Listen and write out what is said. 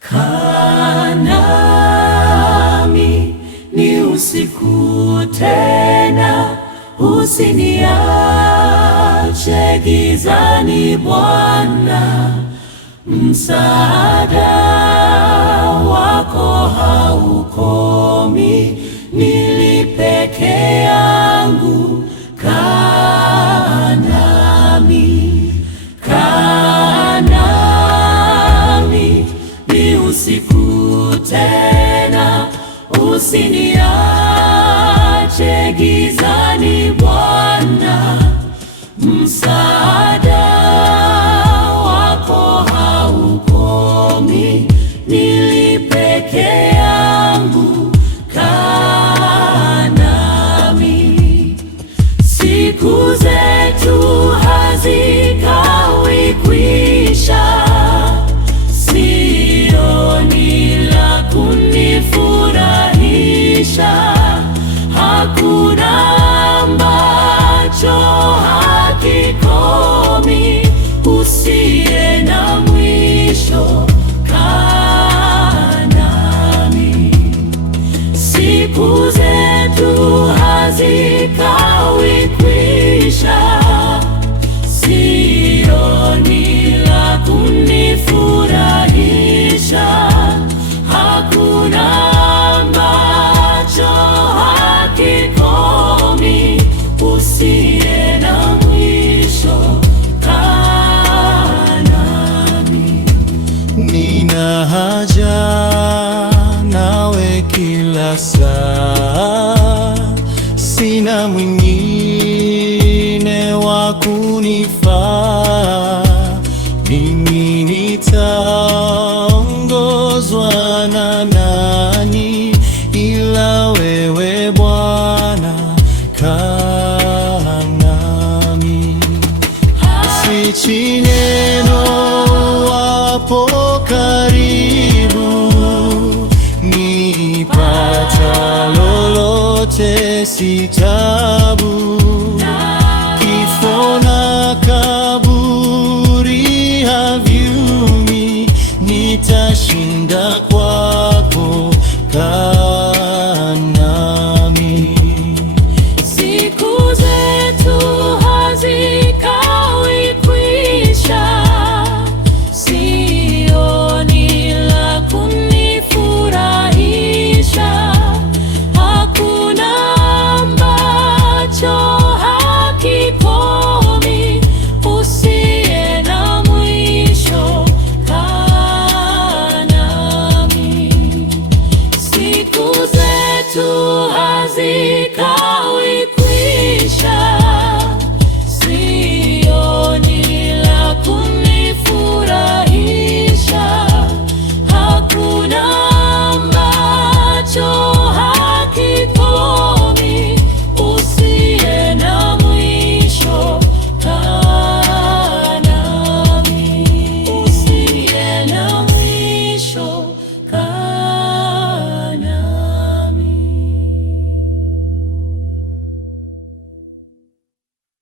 Kaa nami ni usiku tena, usiniache gizani Bwana, msaada wako haukomi, nili peke yangu. Kaa nami ni usiku tena, usiniache gizani Bwana, msaada wako haukomi, nili peke yangu. Kaa nami. Siku zetu hazikawi kwisha, sioni la kunifurahisha, hakuna ambacho hakikomi, usiye na mwisho. Kaa nami. Siku zetu hazikawi kwisha, sioni la kunifurahisha, hakuna ambacho hakikomi, usiye na mwisho. Kaa nami. Nina haja nawe kila saa, sina mwingine wa kunifaa. Mimi nitaongozwa na nani ila wewe Bwana? Kaa nami. Sichi neno wapo karibu, nipata lolote si taabu. Kifo na kaburi haviumi, nitashinda